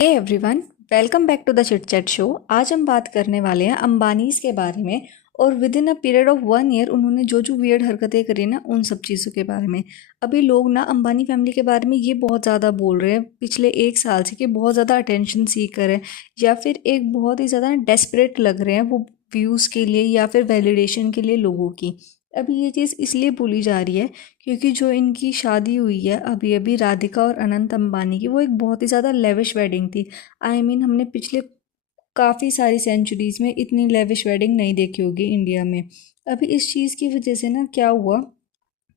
Hey everyone, welcome back to the chit chat show. आज हम बात करने वाले हैं अंबानीज के बारे में और with in a period of 1 year उन्होंने जो जो वियर्ड हरकतें करी ना उन सब चीज़ों के बारे में। अभी लोग ना अंबानी फैमिली के बारे में ये बहुत ज़्यादा बोल रहे हैं पिछले 1 साल से कि बहुत ज़्यादा अटेंशन सीकर है या फिर एक बहुत ही ज़्यादा डेस्परेट लग रहे हैं वो व्यूज़ के लिए या फिर वैलिडेशन के लिए लोगों की। अभी ये चीज़ इसलिए बोली जा रही है क्योंकि जो इनकी शादी हुई है अभी अभी राधिका और अनंत अंबानी की, वो एक बहुत ही ज़्यादा लेविश वेडिंग थी। हमने पिछले काफ़ी सारी सेंचुरीज़ में इतनी लेविश वेडिंग नहीं देखी होगी इंडिया में। अभी इस चीज़ की वजह से ना क्या हुआ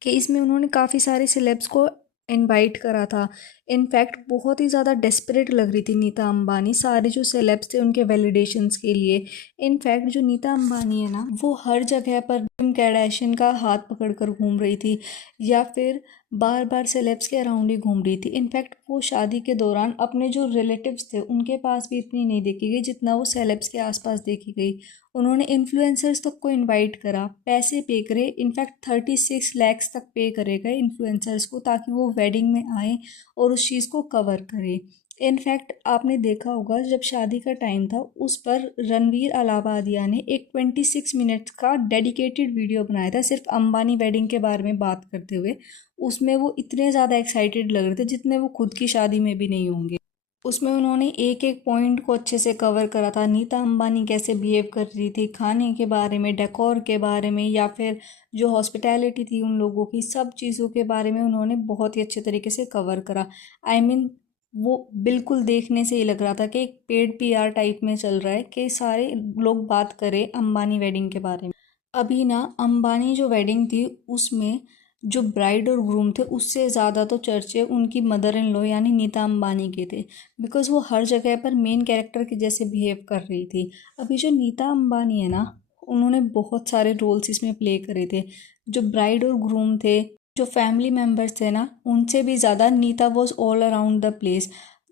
कि इसमें उन्होंने काफ़ी सारे सेलेब्स को इनवाइट करा था। इनफैक्ट बहुत ही ज़्यादा डेस्परेट लग रही थी नीता अंबानी सारे जो सेलेब्स थे उनके वैलिडेशंस के लिए। इनफैक्ट जो नीता अंबानी है ना वो हर जगह पर किम कैर्दाशियन का हाथ पकड़ कर घूम रही थी या फिर बार बार सेलेब्स के अराउंड ही घूम रही थी। इनफैक्ट वो शादी के दौरान अपने जो रिलेटिव्स थे उनके पास भी इतनी नहीं देखी गई जितना वो सेलेब्स के आसपास देखी गई। उन्होंने इन्फ्लुएंसर्स तक को इनवाइट करा, पैसे पे करे, इनफैक्ट 36 लाख तक पे करे गए इन्फ्लुएंसर्स को ताकि वो वेडिंग में आए और उस चीज़ को कवर करे। इनफैक्ट आपने देखा होगा जब शादी का टाइम था उस पर रणवीर अलाहाबादिया ने एक 26 मिनट का डेडिकेटेड वीडियो बनाया था सिर्फ अंबानी वेडिंग के बारे में बात करते हुए। उसमें वो इतने ज़्यादा एक्साइटेड लग रहे थे जितने वो खुद की शादी में भी नहीं होंगे। उसमें उन्होंने एक एक पॉइंट को अच्छे से कवर करा था, नीता अंबानी कैसे बिहेव कर रही थी, खाने के बारे में, डेकोर के बारे में या फिर जो हॉस्पिटैलिटी थी उन लोगों की, सब चीज़ों के बारे में उन्होंने बहुत ही अच्छे तरीके से कवर करा। आई I मीन वो बिल्कुल देखने से ही लग रहा था कि एक पेड पीआर टाइप में चल रहा है कि सारे लोग बात करें अंबानी वेडिंग के बारे में। अभी ना अंबानी जो वेडिंग थी उसमें जो ब्राइड और ग्रूम थे उससे ज़्यादा तो चर्चे उनकी मदर इन लॉ यानी नीता अंबानी के थे। बिकॉज वो हर जगह पर मेन कैरेक्टर के जैसे बिहेव कर रही थी। अभी जो नीता अंबानी है ना उन्होंने बहुत सारे रोल्स इसमें प्ले करे थे। जो ब्राइड और ग्रूम थे, जो फैमिली मेम्बर्स थे ना, उनसे भी ज़्यादा Nita was all around the place.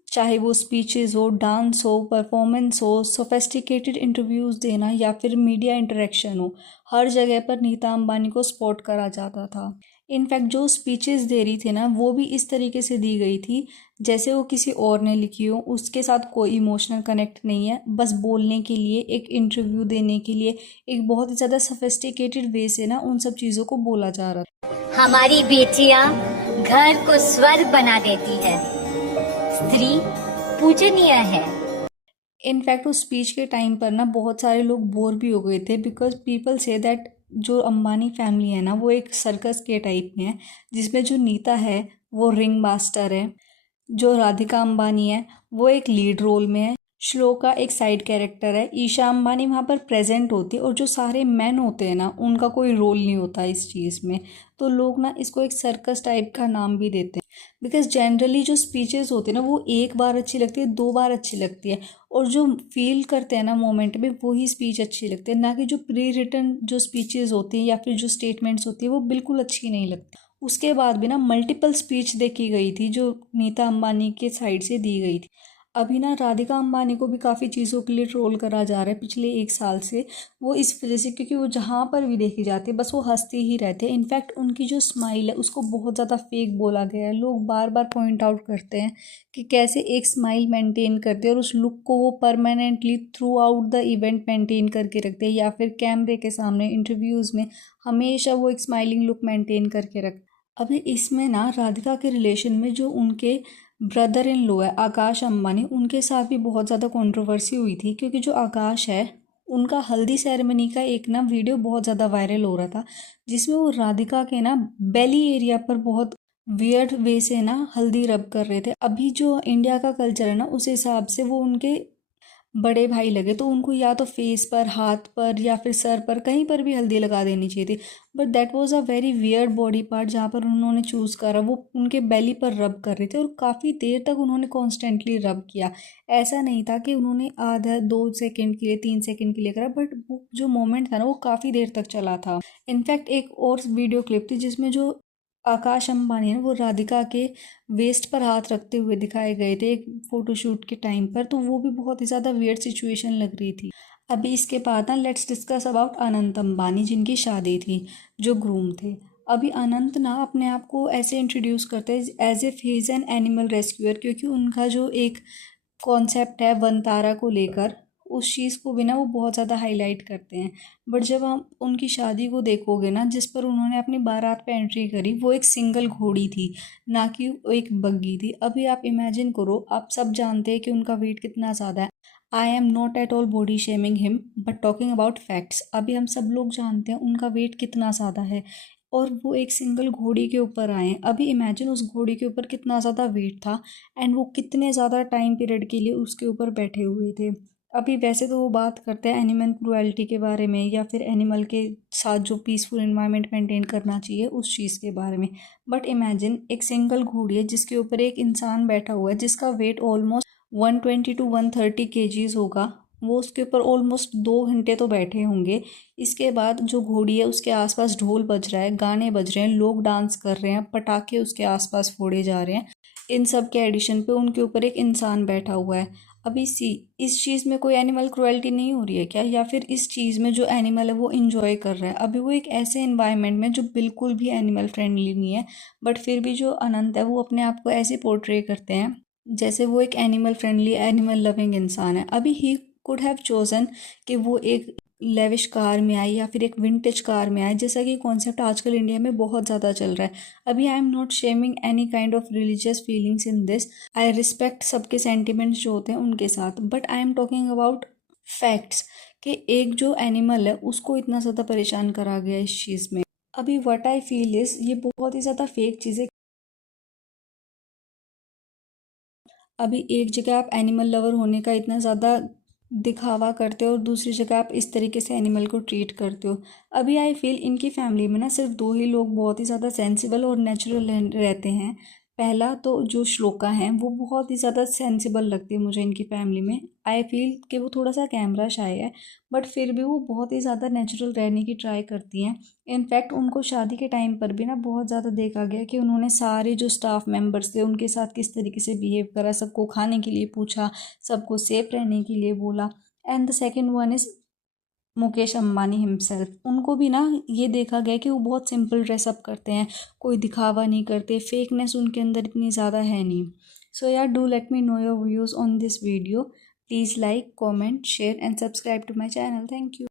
चाहे वो स्पीचेस हो, डांस हो, परफॉर्मेंस हो, सोफेस्टिकेटेड इंटरव्यूज़ देना या फिर मीडिया इंटरेक्शन हो, हर जगह पर नीता अंबानी को स्पॉट करा जाता था। इनफैक्ट जो स्पीचेस दे रही थी ना वो भी इस तरीके से दी गई थी जैसे वो किसी और ने लिखी हो, उसके साथ कोई इमोशनल कनेक्ट नहीं है, बस बोलने के लिए, एक इंटरव्यू देने के लिए एक बहुत ही ज़्यादा सोफेस्टिकेटेड वे से ना उन सब चीज़ों को बोला जा रहा था। हमारी बेटियां घर को स्वर्ग बना देती है। स्त्री पूजनीय है। इनफैक्ट उस स्पीच के टाइम पर ना बहुत सारे लोग बोर भी हो गए थे बिकॉज पीपल से दैट जो अंबानी फैमिली है ना वो एक सर्कस के टाइप में है जिसमें जो नीता है वो रिंग मास्टर है, जो राधिका अंबानी है वो एक लीड रोल में है, श्लोका एक साइड कैरेक्टर है, ईशा अंबानी वहाँ पर प्रेजेंट होती है और जो सारे मैन होते हैं ना उनका कोई रोल नहीं होता इस चीज़ में। तो लोग ना इसको एक सर्कस टाइप का नाम भी देते हैं बिकॉज जनरली जो स्पीचेस होती है ना वो एक बार अच्छी लगती है, 2 बार अच्छी लगती है और जो फील करते हैं ना मोमेंट में वही स्पीच अच्छी लगती है, ना कि जो प्री रिटन जो स्पीचेस होती हैं या फिर जो स्टेटमेंट्स होती है वो बिल्कुल अच्छी नहीं लगती। उसके बाद भी ना मल्टीपल स्पीच देखी गई थी जो नीता अंबानी के साइड से दी गई थी। अभी ना राधिका अंबानी को भी काफ़ी चीज़ों के लिए ट्रोल करा जा रहा है पिछले 1 साल से। वो इस वजह से क्योंकि वो जहाँ पर भी देखी जाती है बस वो हंसते ही रहते हैं। इनफैक्ट उनकी जो स्माइल है उसको बहुत ज़्यादा फेक बोला गया है। लोग बार बार पॉइंट आउट करते हैं कि कैसे एक स्माइल मेंटेन करते हैं और उस लुक को वो permanently through out the event maintain करके रखते हैं या फिर कैमरे के सामने इंटरव्यूज़ में हमेशा वो एक स्माइलिंग लुक मेंटेन करके रखते हैं। अभी इसमें ना राधिका के रिलेशन में जो उनके ब्रदर इन लो है आकाश अंबानी, उनके साथ भी बहुत ज़्यादा कंट्रोवर्सी हुई थी क्योंकि जो आकाश है उनका हल्दी सेरेमनी का एक ना वीडियो बहुत ज़्यादा वायरल हो रहा था जिसमें वो राधिका के ना बेली एरिया पर बहुत वियर्ड वे से ना हल्दी रब कर रहे थे। अभी जो इंडिया का कल्चर है ना उस हिसाब से वो उनके बड़े भाई लगे तो उनको या तो फेस पर, हाथ पर या फिर सर पर कहीं पर भी हल्दी लगा देनी चाहिए थी। But that was a very weird body part जहाँ पर उन्होंने चूज़ करा वो उनके बेली पर रब कर रहे थे और काफ़ी देर तक उन्होंने कॉन्स्टेंटली रब किया। ऐसा नहीं था कि उन्होंने आधा 2 सेकेंड के लिए 3 सेकेंड के लिए करा, बट वो जो मोमेंट था ना वो काफ़ी देर तक चला था। इनफैक्ट एक और वीडियो क्लिप थी जिसमें जो आकाश अंबानी है वो राधिका के वेस्ट पर हाथ रखते हुए दिखाए गए थे एक फोटोशूट के टाइम पर, तो वो भी बहुत ही ज़्यादा वियर्ड सिचुएशन लग रही थी। अभी इसके बाद ना let's discuss about Anant Ambani जिनकी शादी थी, जो ग्रूम थे। अभी अनंत ना अपने आप को ऐसे इंट्रोड्यूस करते हैं as if he is an animal rescuer क्योंकि उनका जो एक कॉन्सेप्ट है वनतारा को लेकर, उस चीज़ को भी ना वो बहुत ज़्यादा हाईलाइट करते हैं। बट जब हम उनकी शादी को देखोगे ना, जिस पर उन्होंने अपनी बारात पे एंट्री करी, वो एक सिंगल घोड़ी थी, ना कि वो एक बग्गी थी। अभी आप इमेजिन करो, आप सब जानते हैं कि उनका वेट कितना ज़्यादा है। I am not at all body shaming him, but talking about facts. अभी हम सब लोग जानते हैं उनका वेट कितना ज़्यादा है, और वो एक सिंगल घोड़ी के ऊपर आए हैं। अभी इमेजिन उस घोड़ी के ऊपर कितना ज़्यादा वेट था, एंड वो कितने ज़्यादा टाइम पीरियड के लिए उसके ऊपर बैठे हुए थे। अभी वैसे तो वो बात करते हैं एनिमल क्रुएल्टी के बारे में, या फिर एनिमल के साथ जो पीसफुल एनवायरनमेंट मेंटेन करना चाहिए उस चीज़ के बारे में। बट इमेजिन एक सिंगल घोड़ी है जिसके ऊपर एक इंसान बैठा हुआ है, जिसका वेट ऑलमोस्ट 120 to 130 kgs होगा। वो उसके ऊपर ऑलमोस्ट 2 घंटे तो बैठे होंगे। इसके बाद जो घोड़ी है उसके आसपास ढोल बज रहा है, गाने बज रहे हैं, लोग डांस कर रहे हैं, पटाखे उसके आसपास फोड़े जा रहे हैं। इन सब के एडिशन पे उनके ऊपर एक इंसान बैठा हुआ है। अभी इस चीज़ में कोई एनिमल क्रुएल्टी नहीं हो रही है क्या? या फिर इस चीज़ में जो एनिमल है वो इंजॉय कर रहा है? अभी वो एक ऐसे इन्वायरमेंट में जो बिल्कुल भी एनिमल फ्रेंडली नहीं है, बट फिर भी जो अनंत है वो अपने आप को ऐसे पोर्ट्रे करते हैं जैसे वो एक एनिमल फ्रेंडली, एनिमल लविंग इंसान है। अभी ही कुड हैव चोजन कि वो एक लेविश कार में आए या फिर एक विंटेज कार में आए, जैसा कि कॉन्सेप्ट आजकल इंडिया में बहुत ज़्यादा चल रहा है। अभी I am not shaming any kind of religious feelings in this, I respect सबके सेंटिमेंट्स जो होते हैं उनके साथ, but I am talking about facts कि एक जो एनिमल है उसको इतना ज़्यादा परेशान करा गया इस चीज़ में। अभी व्हाट आई फील इज़ ये बहुत ही ज़्यादा फेक चीज़ें। अभी एक जगह आप एनिमल लवर होने का इतना ज़्यादा दिखावा करते हो और दूसरी जगह आप इस तरीके से एनिमल को ट्रीट करते हो। अभी आई फील इनकी फैमिली में ना सिर्फ दो ही लोग बहुत ही ज़्यादा सेंसिबल और नेचुरल रहते हैं। पहला तो जो श्लोका हैं वो बहुत ही ज़्यादा सेंसिबल लगती है मुझे इनकी फैमिली में। आई फील कि वो थोड़ा सा कैमरा शाय है, बट फिर भी वो बहुत ही ज़्यादा नेचुरल रहने की ट्राई करती हैं। इनफैक्ट उनको शादी के टाइम पर भी ना बहुत ज़्यादा देखा गया कि उन्होंने सारे जो स्टाफ मेंबर्स थे उनके साथ किस तरीके से बिहेव करा, सबको खाने के लिए पूछा, सबको सेफ रहने के लिए बोला। And the second one is Mukesh Ambani himself. उनको भी ना ये देखा गया कि वो बहुत सिंपल ड्रेसअप करते हैं, कोई दिखावा नहीं करते, फेकनेस उनके अंदर इतनी ज़्यादा है नहीं। सो यार, do let me know your views on this video. Please like, comment, share and subscribe to my channel. Thank you.